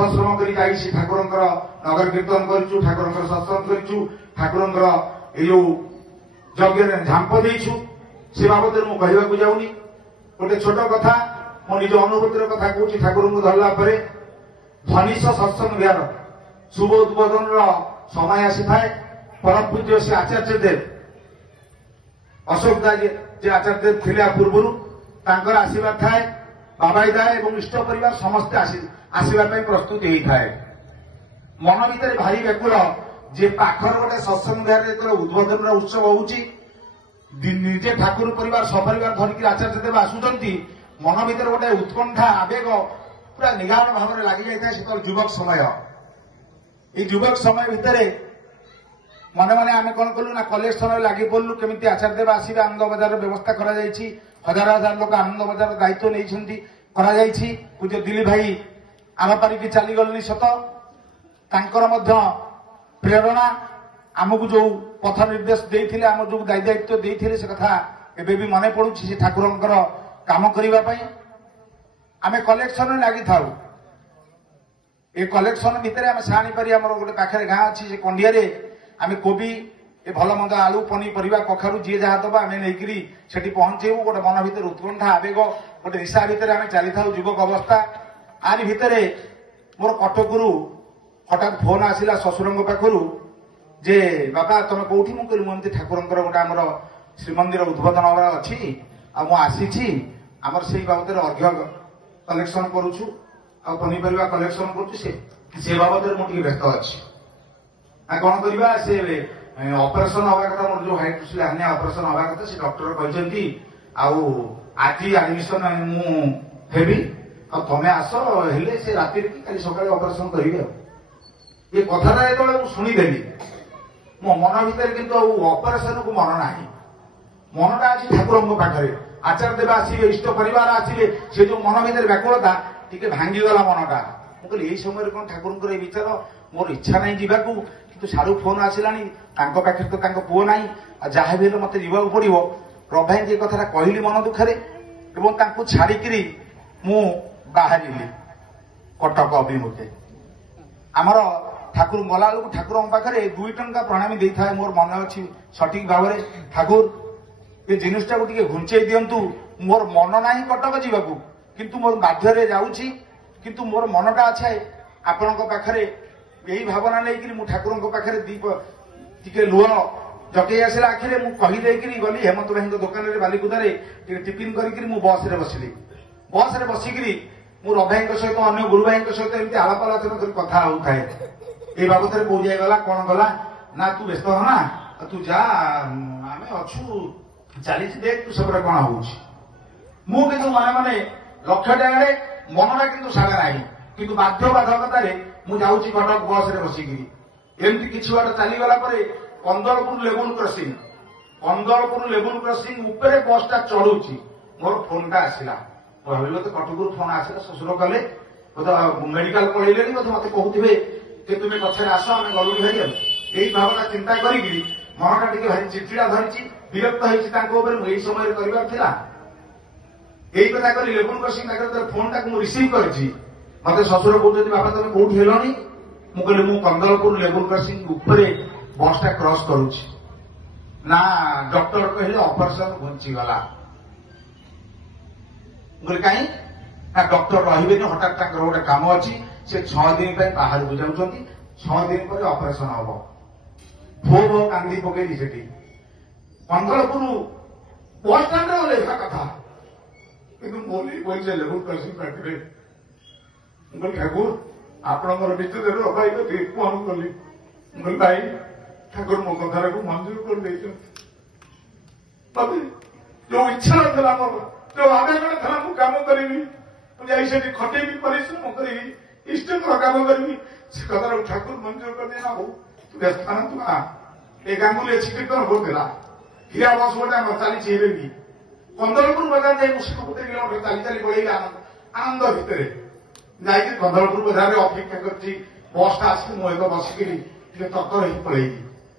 पथश्रम कर ठाकुर नगर कीर्तन करूँ ठाकुर सत्संग करूँ ठाकुर यज्ञ झांप देचु से बाबद में कहवाक जाऊनी गोटे छोट कथा मो निज अनुभूतिर कथा कहूँ ठाकुर को धरला धनिष सत्संग विहार शुभ उद्बोधन समय आसी थाए परम पूज्य से आचार्य देव अशोक दास जे आचार्य देव थे पूर्व तांकर आशीर्वाद थाए बाबाई दाए और इष्ट परिवार समस्ते आसवाई प्रस्तुत होता है मन भर भारी व्याकुल जे पाखर गोटे सत्संग विहार जो उद्बोधन उत्सव होजे ठाकुर परिवार सपरिवार धरिक आचार्य देव आसुंच मन भर गोटे उत्कंठा आवेग पूरा निगाड़ भाव में लगी जाए से युवक समय ये युवक समय भितर मन मन आम कौन कलु ना कॉलेज समय लगी पड़लु केमी आचार्य देव आसवे आनंद बजार व्यवस्था कर हजार हजार लोक आनंद बजार दायित्व नहीं पूज्य दिलीप भाई आम पारिकी चलीगले सत तांकर प्रेरणा आमको जो पथ निर्देश देते आम जो दायित्व देते से कथा एबे भी मन पड़ू से ठाकुर काम करने आम कलेक्शन लगी था ये कलेक्शन भितर आम साणीपारी आम गोटे पाखे गाँ अच्छी से कंडिया आम कोबी ए भल मंद आलू पनीपरिया कखारू जी जहाँ दबा आम नहीं पहुंचेबू गोटे मन भर उत्कंठा आवेग गोटे निशा भितर आम चली था युवक अवस्था आरी भितर मोर कटकरू हठात फोन आसला शशुर पाखर जे बाबा तुम कौटी मुझे मुझे ठाकुर गोटे आमर श्रीमंदिर उद्बोधन हमार अच्छी आसी आमर से बाबद अर्घ्य कलेक्शन करुचु आ पनीपरिया कलेक्शन कर बाबद मुझे व्यस्त अच्छी कौन करवा से ऑपरेशन हवा कथा मोर जो हाइड्रोसिल हार्निया ऑपरेशन हवा कथा से डॉक्टर कहते आज एडमिशन मुझे तमें आस हेले से राति कि सकाଳେ ऑपरेशन करेंगे ये कथा जो शुणीदेली मो मन भर कि ऑपरेशन को मन ना मनटा अच्छी ठाकुर पाखे आचार्य देव आसवे इष्ट परिवार आसवे से जो मन भर व्याकुलता टी भांगीगला मनटा मुझे यही समय कौन ठाकुर विचार मोर इच्छा नहीं जावाक कि सारू फोन आसला पाखे तो पुओ ना जहाँ भी मत जावाक पड़ो प्रभाई ये कथा कहली मन दुखरे छाड़ी मु बाहर कटक अभिमुखे आमर ठाकुर गला बेलू ठाकुर पाखे 2 टंका प्रणामी दे था मोर मन अच्छी सठिक भाव में ठाकुर ये जिनटा को घुंचे दिंतु मोर मन ना कटक जावाक किंतु मोर बाध्य जाऊँगी किंतु मोर मनटा अच्छे आपण पाखे यही भावना लेकिन मु ठाकुर पाखे दीप टे लुह जटे आसला आखिरे मु कहीदे गली हेमंत भाई दुकान में बालिकुदारे टिफिन करी बस रे बसिली बस रे बसिकी मु रभाई सहित अन्य गुरु भाई सहित एमती आलाप आलोचना कर कथा होताए ये बाबद में कौ जाएगा कौन गला ना तू व्यस्त होना तू जा आम अच्छू चली देख तू सब कौन हो मुझे मन मन लक्ष्य टाइम मनटा कि साढ़े ना कि बाध्यबाधकतार मुझे कटक बस रे बसिकी एमती किसी बाट चलीगला कंदलपुर लेवल क्रसिंग उपरे बसटा चढ़ुची मोर फोन टा आसला भाविल तो कटकू फोन आसला शशुर कले मेडिकल पढ़े मत कहते कि तुम्हें पछे आस आम गलु भाई यही भावना चिंता करी मनटा टी भाई चिड़चिड़ा धरी विरक्त होती यही समय कर यही कथा कर लेवल क्रसिंग फोन टाक रिसीव कर मत शशुर कहते बापा तुम कौटी हेलनी मुझे कंदलपुर लेवल क्रसिंग उपरे बसटा क्रॉस करुच्ची ना डॉक्टर कहले ऑपरेशन घुंचीगला कहीं ना डॉक्टर रही हठात गोटे काम अच्छी से 6 दिन बाहर को जाऊँच 6 दिन पर ऑपरेशन हम भो भो कांदी पकईली से कंदलपुर बस स्टाण्ड ओल्हा कथा कि मोदी लेवल क्रसिंग पार्टी मुझे ठाकुर आपणकर निश्चित रखाई फोन कली मुझे भाई ठाकुर मो कथा को मंजूर कर जो इच्छा ना जो आवेदन था मुझे कम करी मुझे खटेबी परिश्रम करी इष्ट कम करी से कथा ठाकुर मंजूर कर देना हो तू व्यस्त ना तू आ ए गांगुली कीर्तन होता हीरा बस गोटे चली भी कंदलपुर बजार जाए 70 किलोमीटर चली चली पड़े आनंद भितर जाकि कंदलपुर बजार अपेक्षा कर बसटा आसिक मुझे बसिकी तत्पर पड़े